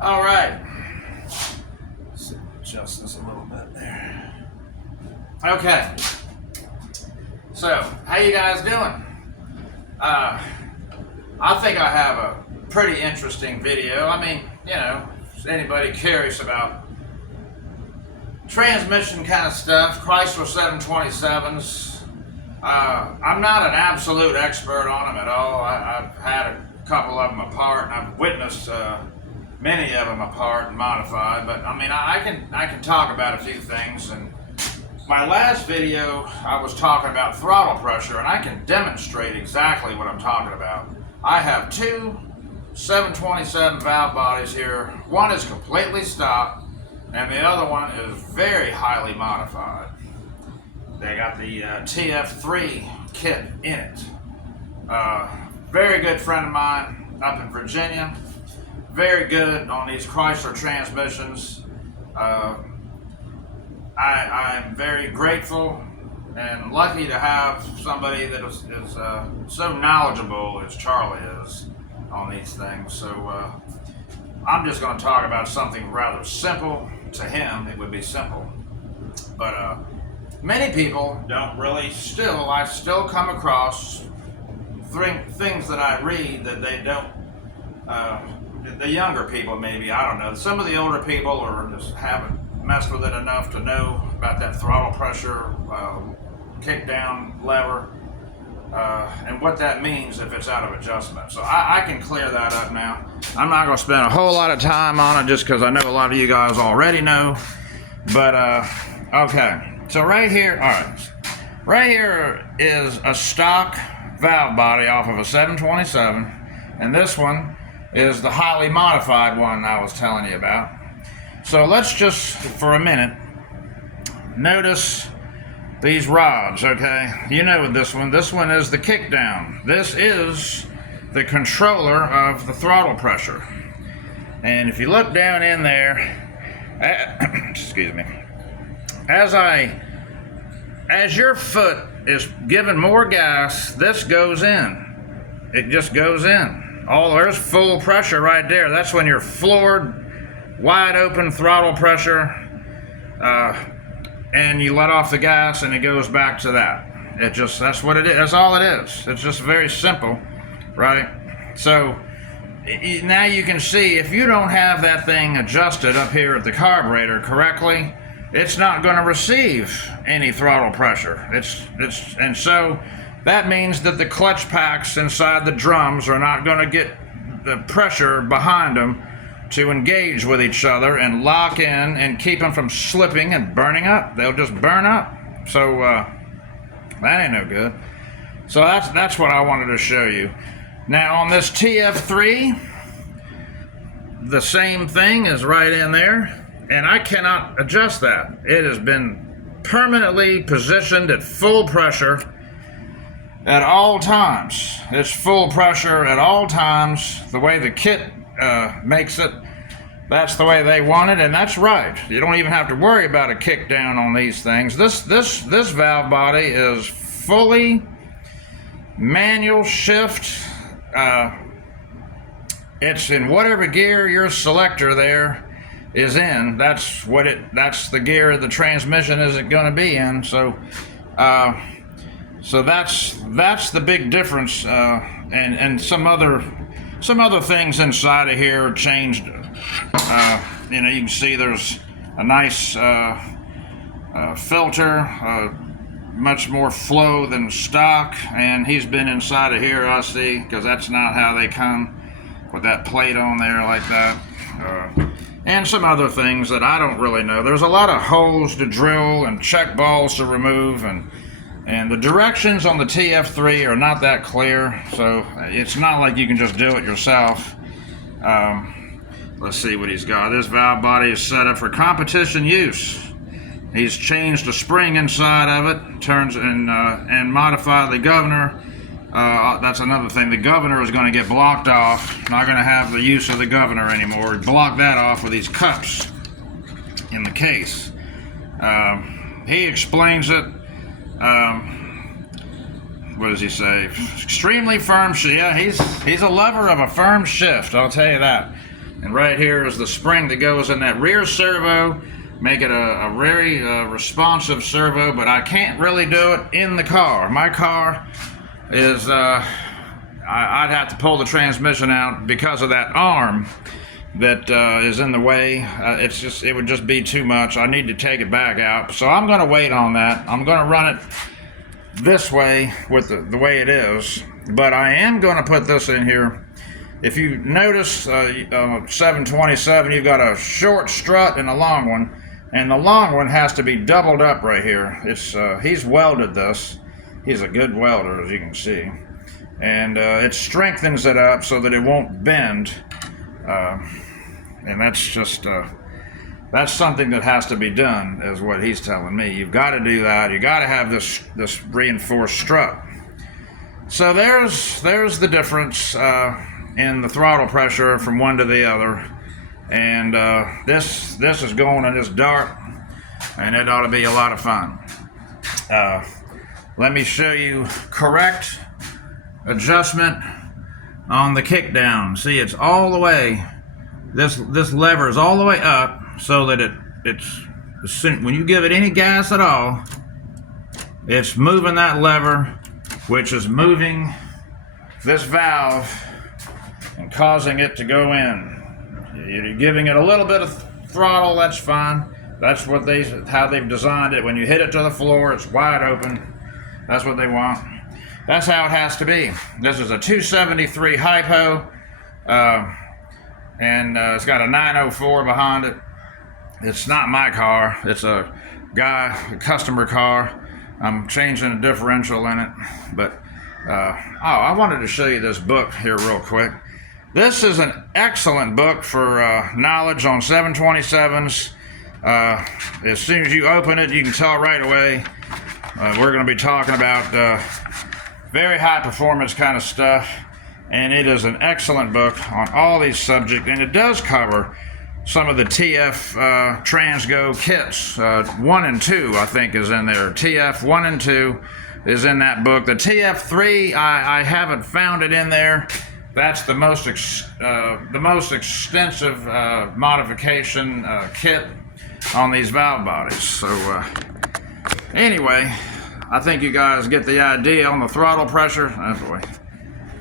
All right. Let's adjust this a little bit there. Okay. So, how you guys doing? I think I have a pretty interesting video. I mean, you know, if anybody curious about transmission kind of stuff, Chrysler 727s. I'm not an absolute expert on them at all. I've had a couple of them apart, and I've witnessed many of them apart and modified. But I mean, I can talk about a few things. And my last video, I was talking about throttle pressure, and I can demonstrate exactly what I'm talking about. I have two 727 valve bodies here. One is completely stock, and the other one is very highly modified. They got the TF3 kit in it. Very good friend of mine up in Virginia. Very good on these Chrysler transmissions. I'm very grateful and lucky to have somebody that is so knowledgeable as Charlie is on these things. So I'm just going to talk about something rather simple. To him, it would be simple. But many people don't really I still come across things that I read that they don't, the younger people maybe, I don't know. Some of the older people or just haven't messed with it enough to know about that throttle pressure, kick down lever, and what that means if it's out of adjustment. So I can clear that up now. I'm not going to spend a whole lot of time on it just because I know a lot of you guys already know. But, okay. So right here, all right. Right here is a stock valve body off of a 727. And this one is the highly modified one I was telling you about. So let's just, for a minute, notice these rods, okay? You know this one is the kick down. This is the controller of the throttle pressure. And if you look down in there, excuse me, as your foot is giving more gas, this goes in. It just goes in. There's full pressure right there. That's when you're floored, wide open throttle pressure, and you let off the gas and it goes back to that. That's what it is. That's all it is. It's just very simple, right? So now you can see if you don't have that thing adjusted up here at the carburetor correctly, it's not going to receive any throttle pressure. And so that means that the clutch packs inside the drums are not going to get the pressure behind them to engage with each other and lock in and keep them from slipping and burning up. They'll just burn up. So that ain't no good. So that's what I wanted to show you. Now on this TF3, the same thing is right in there, and I cannot adjust that. It has been permanently positioned at full pressure at all times. It's full pressure at all times. The way the kit makes it, that's the way they want it, and that's right. You don't even have to worry about a kick down on these things. This valve body is fully manual shift. It's in whatever gear your selector there is in. That's the gear the transmission is going to be in. So that's the big difference. And some other things inside of here are changed. You know, you can see there's a nice filter, much more flow than stock, and he's been inside of here, I see, because that's not how they come with that plate on there like that. And some other things that I don't really know. There's a lot of holes to drill and check balls to remove, and the directions on the TF3 are not that clear, so it's not like you can just do it yourself. Let's see what he's got. This valve body is set up for competition use. He's changed the spring inside of it, turns and modified the governor. That's another thing. The governor is going to get blocked off. Not going to have the use of the governor anymore. Block that off with these cups in the case. He explains it. What does he say? Extremely firm shift. Yeah, he's a lover of a firm shift, I'll tell you that. And right here is the spring that goes in that rear servo, make it a very responsive servo, but I can't really do it in the car. My car is, I'd have to pull the transmission out because of that arm that is in the way. It would just be too much. I need to take it back out. So I'm going to wait on that. I'm going to run it this way with the way it is, but I am going to put this in here. If you notice, 727, you've got a short strut and a long one, and the long one has to be doubled up right here. He's welded this. He's a good welder, as you can see, and it strengthens it up so that it won't bend. And that's just that's something that has to be done, is what he's telling me. You've got to do that. You got to have this reinforced strut. So there's the difference in the throttle pressure from one to the other, and this is going in this dark, and it ought to be a lot of fun. Let me show you correct adjustment on the kickdown. See, it's all the way. This lever is all the way up, so that it's when you give it any gas at all, it's moving that lever, which is moving this valve and causing it to go in. You're giving it a little bit of throttle, that's fine. That's what how they've designed it. When you hit it to the floor, it's wide open. That's what they want. That's how it has to be. This is a 273 hypo, and it's got a 904 behind it. It's not my car. It's a customer car. I'm changing a differential in it, but I wanted to show you this book here real quick. This is an excellent book for knowledge on 727s. As soon as you open it, you can tell right away we're going to be talking about very high performance kind of stuff, and it is an excellent book on all these subjects, and it does cover some of the TF Transco kits. 1 and 2, I think, is in there. TF 1 and 2 is in that book. The TF3, I haven't found it in there. That's the most extensive modification kit on these valve bodies. So anyway, I think you guys get the idea on the throttle pressure. Oh boy,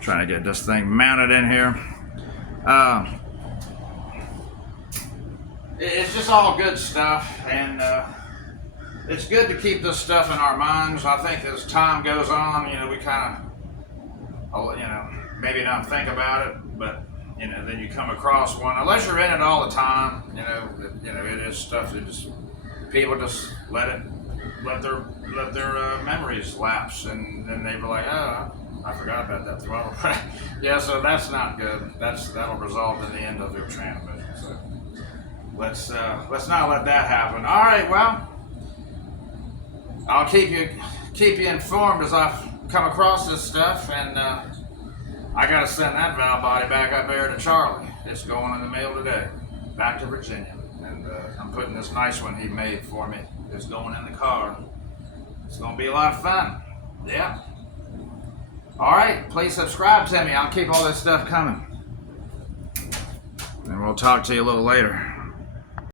trying to get this thing mounted in here. It's just all good stuff, and it's good to keep this stuff in our minds. I think as time goes on, we kind of, maybe not think about it, but then you come across one. Unless you're in it all the time, it is stuff that people just let their memories lapse, and then they were like, oh, I forgot about that throttle. Yeah, so that's not good. That'll result in the end of your transmission. So let's not let that happen. All right, well, I'll keep you informed as I come across this stuff, and I gotta send that valve body back up there to Charlie. It's going in the mail today, back to Virginia, and I'm putting this nice one he made for me. It's going in the car. It's gonna be a lot of fun. Yeah. All right, please subscribe to me. I'll keep all this stuff coming, and we'll talk to you a little later.